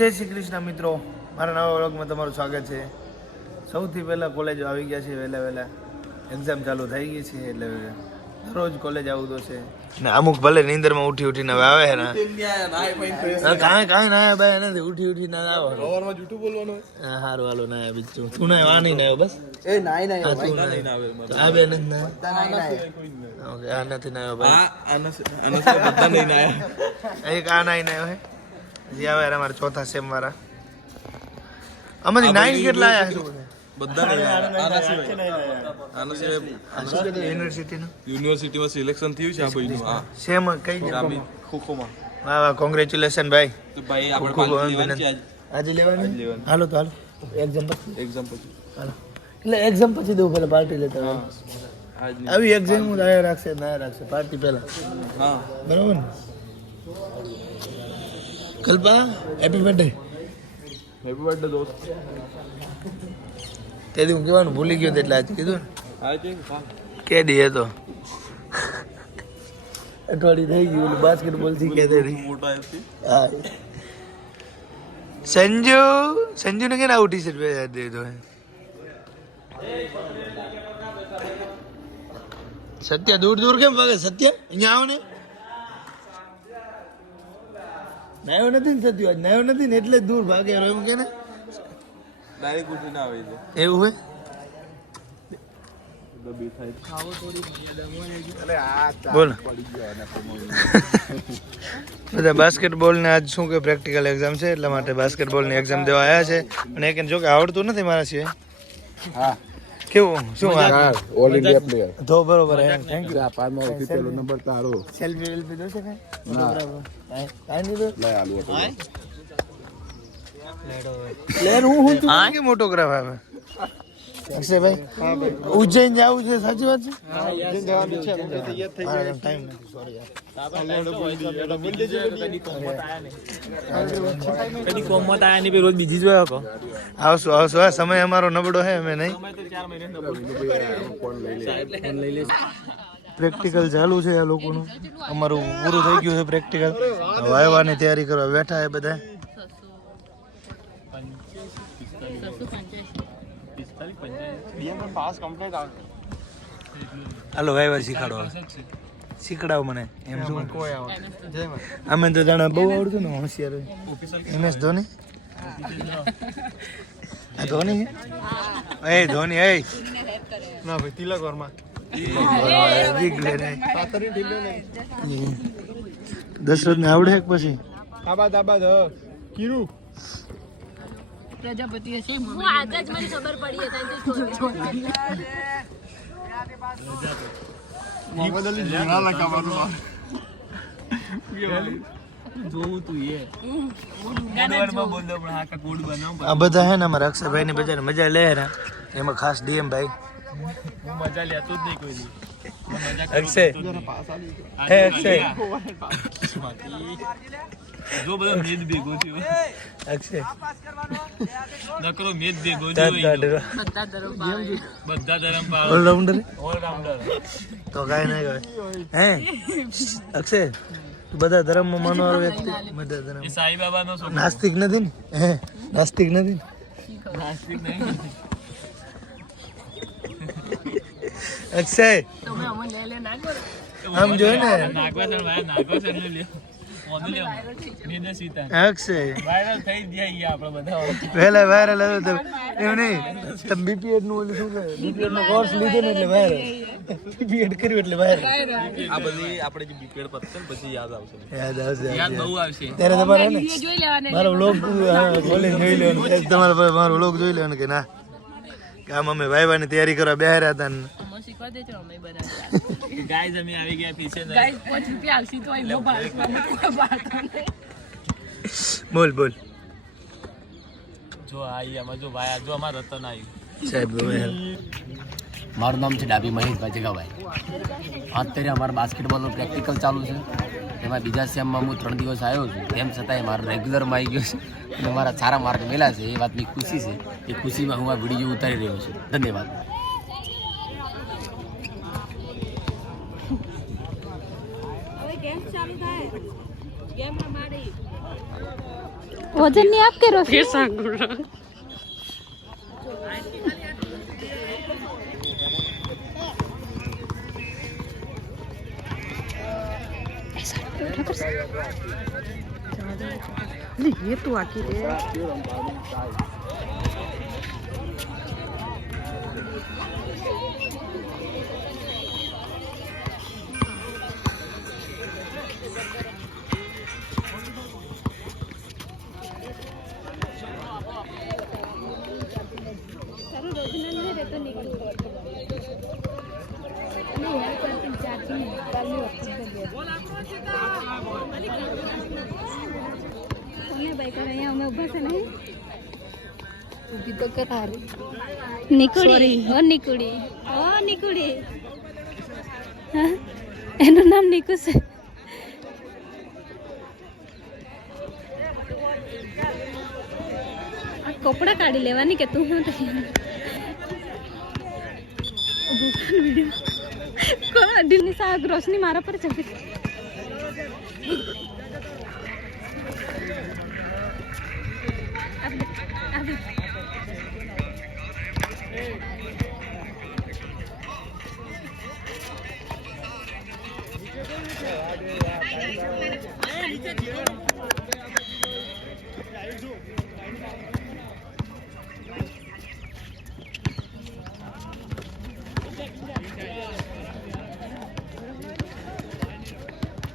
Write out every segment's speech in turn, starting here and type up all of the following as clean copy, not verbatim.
જય શ્રી કૃષ્ણ મિત્રો, મારા નવા વ્લોગમાં તમારું સ્વાગત છે. સૌથી પહેલાં કોલેજ આવી ગયા છે. વહેલા એક્ઝામ ચાલુ થઈ ગઈ છે એટલે દરરોજ કોલેજ આવવું તો છે ને. અમુક ભલે નીંદરમાં ઉઠીને હવે આવે ને કાંઈ ના ભાઈ નથી ઉઠી ના આવે. જૂઠું બોલવાનું સારું હાલો ના બીજું તું ના વા નહીં બસ એ નાય આ બે નથી ના ઓકે આ નથી ના ભાઈ એક આ નાય ના હે જી આવે અમારે ચોથા સેમ વાળા અમારી નાઈન કેટલા આયા યુનિવર્સિટીમાં સિલેક્શન થયું છે આ ભાઈનું. હા સેમ કઈ ખોખોમાં. વાહ વાહ કોંગ્રેચ્યુલેશન ભાઈ. તો ભાઈ આપણે આજે લેવાની હાલો તો હાલો એક્ઝામ પછી હાલો એટલે એક્ઝામ પછી દઉં પેલા પાર્ટી લેતા હોય આવી એક્ઝામ હું આયા રાખશે ના રાખશે પાર્ટી પહેલા. હા બરાબર ને Kalpa happy birthday. Happy birthday દોસ્ત. તેથી હું કહેવાનું ભૂલી ગયો એટલે આજે કીધું આજે કે દી હતો અઠવાડિયું થઈ ગયું બાસ્કેટબોલ શીખે તે મોટા હતી. હા સંજુ ને કેના ટી શર્ટ પહેરી દીધો હે સત્ય દૂર કેમ ભાગે સત્ય અહીંયા આવો ને. નાયો નથી ને સત્ય આજ નાયો નથી ને એટલે જ દૂર ભાગે એમ કે ને ડાયરેક્ટ ઉઠીને આવે છે એવું હોય. બોલ બધા બાસ્કેટબોલ ને આજ શું કે પ્રેક્ટિકલ એક્ઝામ છે એટલા માટે બાસ્કેટબોલ ની એક્ઝામ દેવા આવ્યા છે. અને એક જો કે આવડતું નથી મારા સિવાય. હા કેવું શું ઓલ ઇન્ડિયા પ્લેયર તો બરોબર હે થેન્ક યુ. આ પારમાં ઓછી પેલો નંબર તારો સેલ્ફી વેલ્ફી દો છે કઈ ના કાઈ નહીં દો લઈ આલું પ્લેયર હું તું કે મોટોગ્રાફ આવે અક્ષયભાઈ ઉજ્જૈન જવું છે સાચી વાત છે. ટાઈમ નથી સોરી આવશું આ સમય અમારો નબળો હે અમે નહીં. પ્રેક્ટિકલ ચાલુ છે આ લોકોનું. અમારું પૂરું થઈ ગયું છે પ્રેક્ટિકલ. વાયવાની તૈયારી કરવા બેઠા છે બધા. હાલો વાયવા શીખડાવો મને એમ શું અમે તો જાણે બહુ આવડતું ને હોશિયાર MS ધોની. આ ધોની એ ધોની એ ના ભાઈ તિલક વર્મા દશરથ ને આવડે પછી આબાદ કીરું પ્રજાપતિ છે. હું આજ જ મને ખબર પડી હતી આ બધા હે ને અમારા અક્ષરભાઈ ની બજાર મજા લે ને એમાં ખાસ DM ભાઈ મજા લેતો જ નહીં કોઈ. અક્ષય હે અક્ષય જો બધો મેદ ભેગો થયો અક્ષય નકરો મેદ ભેગો થયો બધા ધરમ પાવ ઓલરાઉન્ડર ઓલરાઉન્ડર તો કાઈ નહીં કહે હે અક્ષય તું બધા ધર્મમાં માનવાનો વ્યક્તિ બધા ધર્મ એ સાઈ બાબાનો છોકરો નાસ્તિક નથી ને હે નાસ્તિક નથી નાસ્તિક નહીં. અક્ષય આમ જોઈ ને નાગવા છે ભાઈ નાગવા છે ને લ્યો મોદું લ્યો મેદે સીતા અક્ષય વાયરલ થઈ ગયા આપણે બધા. પહેલા વાયરલ હતો તો એમ નહીં તમે BPED નું ઓલું શું કહે BPED નો કોર્સ લીધો ને એટલે વાયરલ BPED કર્યું એટલે વાયરલ આ બધી આપણે જે બીપીએડ પતશે ને પછી યાદ આવશે. યાદ આવશે યાદ બહુ આવશે. ત્યારે તમારે ને જોઈ લેવાના મારો વ્લોગ કોલેજ જોઈ લેવાનું તમારા પાસે મારો વ્લોગ જોઈ લેવાનું કે ના કે આમ અમે વાયવાની તૈયારી કરવા બેહાર્યા હતા ને અમને શીખવા દેજો અમે બનાવ્યા ગાઈઝ અમે આવી ગયા પીછે ને ગાઈસ 5 રૂપિયા આવશે તો અહીં લો બોલ જો આઈ આમાં જો ભાઈ જો અમાર રતન આવ્યું સાહેબ મારું નામ છે ડાબી મહેશભાઈ જગાભાઈ. અત્યારે અમારા બાસ્કેટબોલનું પ્રેક્ટિકલ ચાલુ છે. એમાં બીજા સેમમાં હું 3 દિવસ આવ્યો છું. તેમ છતાંય મારા રેગ્યુલરમાં આવી ગયો છે અને મારા સારા માર્ક મેળ્યા છે. એ વાતની ખુશી છે. એ ખુશીમાં હું આ વિડીયો ઉતારી રહ્યો છું. ધન્યવાદ. હવે ગેમ ચાલુ થાય ગેમ રમાડી वजन नहीं आपके रोशनी ये तू आके નિકુડી ઓ નિકુડી ઓ નિકુડી હા એનું નામ નિકુ છે આ કપડા કાઢી લેવાની કે તું હું વિડીયો દિલની સાગ રોશની મારા પર ચડી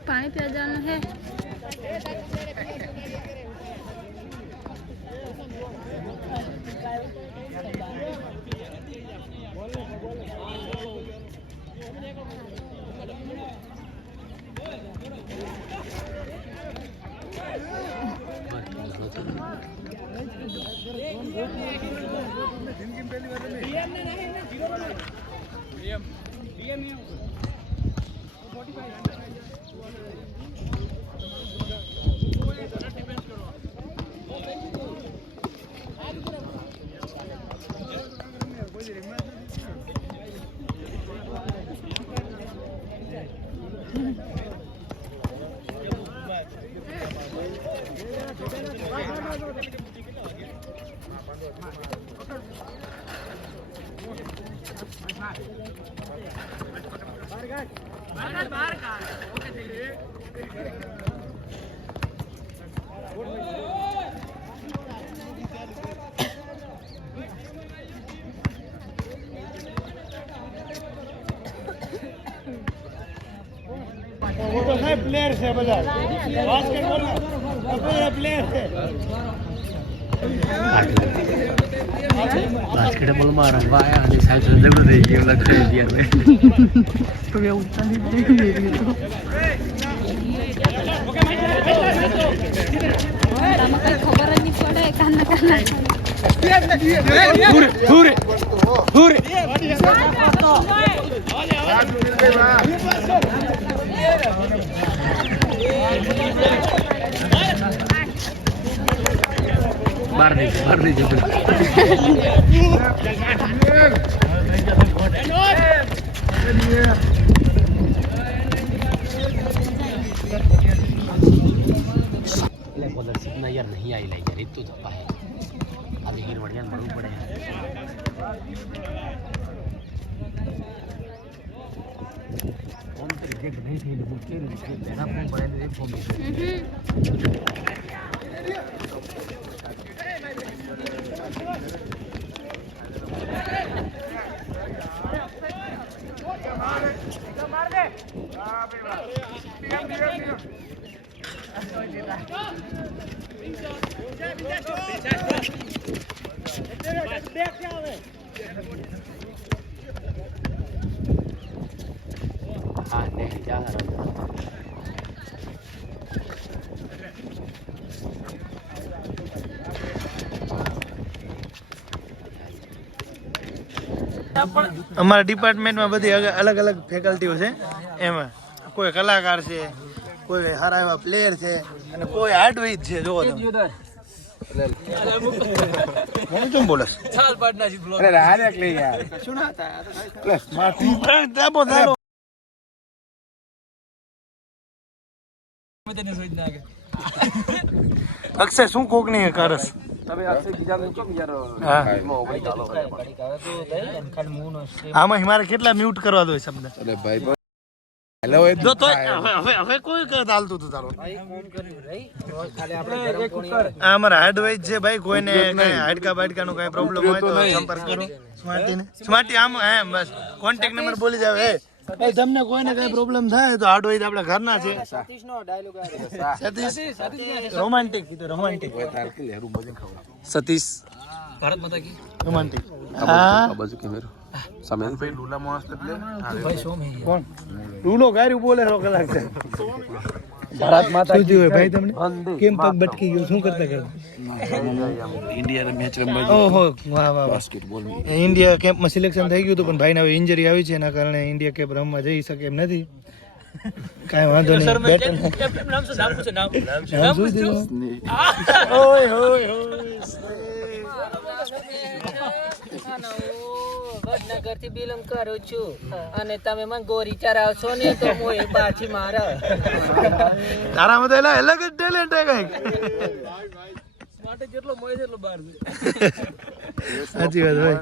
पानी पिया जाना है પ્લેયર છે બધા બાસ્કેટબોલ પ્લેયર છે બાસ્કેટબોલમાં રમવા આવ્યા અને સાહેબ જબરું થઈ ગયું લખાઈ ગયા તો એવું ચાલી આમાં કઈ ખબર જ નહીં પડે કાના કાના બાર દીજો સ્કોલરશીપના યાર નહીં આવી લાઈ યાર એક તો ધપ્પા હે આવી હીર વડિયાને મળવું પડે ફોન તો રિજેક્ટ નહીં થઈ લોકો કે તેના ફોન પડે એક ફોન हाँ नहीं जा रहा અમારા ડિપાર્ટમેન્ટમાં બધી અલગ અલગ ફેકલ્ટીઓ છે એમાં કોઈ કલાકાર છે કોઈ સારા એવા પ્લેયર છે અને કોઈ હાર્ડવેજ છે જોવો તમે મને કેમ બોલસ ચાલ પાર્ટનરશિપ બ્લોગ અરે હારે એક લઈ યાર શું ના પ્લસ માથી દાબો દાબો અક્ષય શું કોક નહીં કરસ હા આમાં મારે કેટલા મ્યુટ કરવા દો શબ્દ અરે ભાઈ હેલો એ જો તો હવે કોઈ કરત હાલતું તું તારો આ અમારા હાર્ડવેજ છે ભાઈ કોઈને કઈ હાડકા બાડકાનો કઈ પ્રોબ્લેમ હોય તો સંપર્ક કરો સ્માર્ટી આમ એમ બસ કોન્ટેક્ટ નંબર બોલી જાવ એ ભાઈ તમને કોઈને કઈ પ્રોબ્લેમ થાય તો હાર્ડવેજ આપણા ઘરના છે સતીશ રોમાન્ટિક કીધું રોમાન્ટિક સતીશ ભારત માતા કી રોમાન્ટિક હા બાજુ કેમેરો સામે કોણ ડૂલો ગાર્યું બોલે રો કલાક છે ભારત માતા કી હોય ભાઈ તમને કેમ પગ બટકી ગયો શું કરતા ઇન્ડિયા મેચ રમવા ઓહો વાહ વાહ બાસ્કેટબોલ ઇન્ડિયા કેમ્પમાં સિલેક્શન થઈ ગયું હતું પણ ભાઈને હવે ઇન્જરી આવી છે એના કારણે ઇન્ડિયા કેમ્પ રમવા જઈ શકે એમ નથી કાંઈ વાંધો નહીં બેટર નામ શું નામ પૂછો નામ ઓય હોય વડનગર થી બિલોંગ કરું છું અને તમે મને ગોરી ચરાવશો ને તો હું એ પાછી મારા તારામાં તો એલા અલગ જ ટેલેન્ટ હે કઈક માટે જેટલો મળે છે એટલો બહાર છે સાચી વાત ભાઈ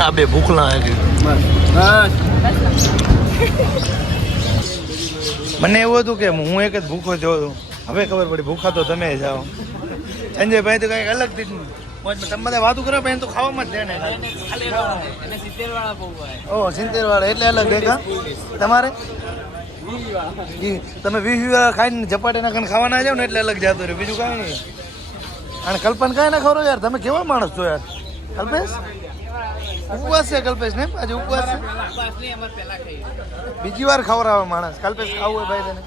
આ બે ભૂખલા હે મને એવું હતું કે હું એક જ ભૂખો થયો હતો હવે ખબર પડી ભૂખા તો તમે જાઓ સંજયભાઈ તો કઈક અલગ રીતનું તમે બધા વાતું કરો પણ એને તો ખાવામાં જ ધ્યાન ઓ 70 વાળા એટલે અલગ દેખા તમારે તમે 20 વાળા ખાઈને ઝપાટે નાખીને ખાવા ના જાવ ને એટલે અલગ જતો રહ્યો બીજું કાંઈ નહીં અને કલ્પન કાંઈ ના ખરો યાર તમે કેવા માણસ છો યાર કલ્પેશ ઉપવાસ છે કલ્પેશ ને આજે ઉપવાસ છે બીજી વાર ખવડાવે માણસ કલ્પેશ ખાવું હોય ભાઈ તને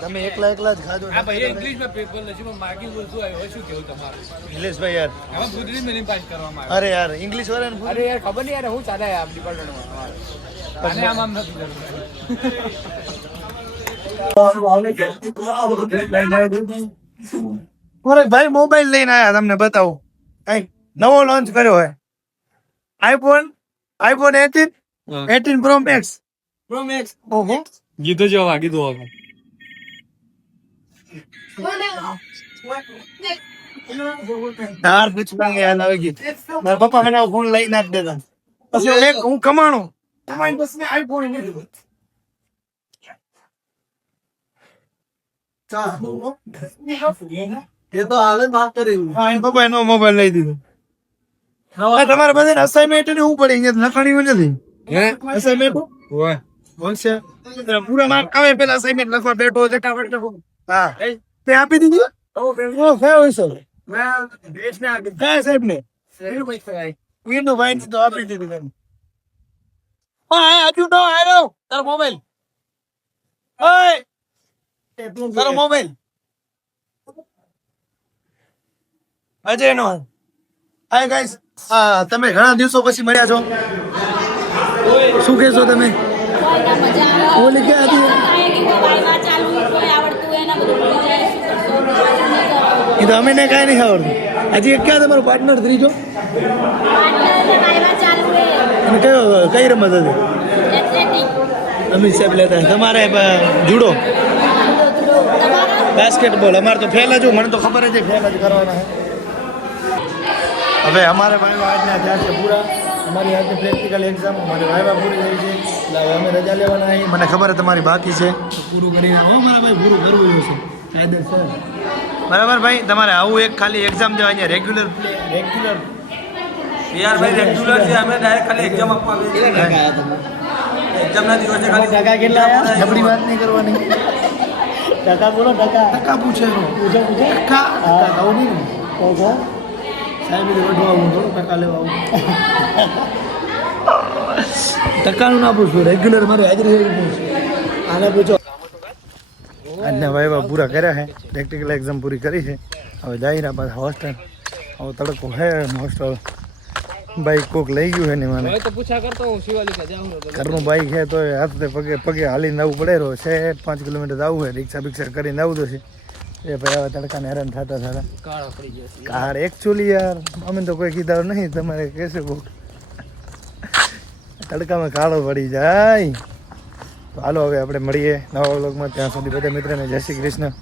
તમે એકલા જ ખાજો ઇંગ્લિશમાં પેપર લખીમાં માગી બોલતું આવ્યો શું કેવું તમારું નિલેશ ભાઈ યાર આમાં ગુજરી મેલી પાસ કરવામાં અરે યાર ઇંગ્લિશ વાળાને પૂછો. અરે યાર ખબર નહીં યાર હું ચાલે આમ ડિપાર્ટમેન્ટમાં અને આમ નથી અરે ભાઈ મોબાઈલ લઈને આયા તમને બતાવું કઈ નવો લોન્ચ કર્યો હોય આઈફોન 18 પ્રો મેક્સ ઓહો ગીતો જેવા કીધું હવે તાર પૂછવા ગયા નવે ગીત મારા પપ્પા મને ફોન લઈ નાખ દેતા પછી હું કમાણો કમાઈને પછી આઈફોન લીધો એ તો હાલે વાત કરી હા પપ્પા એનો મોબાઈલ લઈ દીધો તમારે બધા અસાઇનમેન્ટ ને હું પડી અહીંયા લખણી નથી હે અસાઇનમેન્ટ હોય બોલશે પૂરા માર્ક આવે પેલા અસાઇનમેન્ટ લખવા બેઠો છે હા તે આપી દીધી ઓ ફેર છે મેં દેશને આપી દીધા સાહેબ ને વીરનો ભાઈ તો આપી દીધી તમે હા હજુ નો આયો તારો મોબાઈલ ઓય તારો મોબાઈલ અજય નો હાય ગાઈસ તમે ઘણા દિવસો પછી મળ્યા છો શું કહેશો તમે ઓલી કે હતી એ તો અમે ને કાંઈ નહીં આવડતું હજી એક ક્યાં તમારો પાર્ટનર ત્રીજો અને કઈ રમત હતી અમિત સાહેબ લેતા તમારે જુડો બાસ્કેટબોલ અમારે તો ફેલ જ મને તો ખબર જ ફેલ જ કરવાના હવે અમારે ભાઈ આજના થયા છે પૂરા અમારી આજે પ્રેક્ટિકલ એક્ઝામ અમારે વાયવા પૂરી થઈ છે એટલે હવે અમે રજા લેવાના આવી મને ખબર તમારી બાકી છે તો પૂરું કરીને આવો મારા ભાઈ પૂરું કરવું છે કાયદે છે બરાબર ભાઈ તમારે આવું એક ખાલી એક્ઝામ દેવા અહીંયા રેગ્યુલર યાર ભાઈ રેગ્યુલર છે અમે ડાયરેક્ટ ખાલી એક્ઝામ આપવા આવીએ એક્ઝામના દિવસે ખાલી ટકા કેટલા આવ્યા જબરી વાત નહીં કરવાની ટકા બોલો ટકા પૂછે ટકા કહું નહીં ને ઓહો સાહેબ વધવા આવું થોડું ટકા લેવા આવું ટકાનું ના પૂછવું રેગ્યુલર મારી હાજરી એવી પૂછવું આને પૂછો આજના વાયવા પૂરા કર્યા છે પ્રેક્ટિકલ એક્ઝામ પૂરી કરી છે હવે જાઈરા પાછા હોસ્ટેલ હવે તડકો હે હોસ્ટેલ બાઈક કોક લઈ ગયું છે ને મને તો પૂછા કરતો હું શિવાલિકા જાઉં ઘરનું બાઈક છે તો હાથે પગે હાલીને આવવું પડે રહ્યો છે 5 કિલોમીટર આવવું હોય રિક્ષા બિક્ષા કરીને આવવું તો છે એ ભાઈ હવે તડકાને હેરાન થતા થતા કાળો પડી જશે કાર એકચ્યુઅલી યાર અમે તો કોઈ કીધા નહીં, તમારે કહેશે કોક તડકામાં કાળો પડી જાય. તો હાલો હવે આપણે મળીએ નવા વ્લોગમાં. ત્યાં સુધી બધા મિત્રોને જય શ્રી કૃષ્ણ.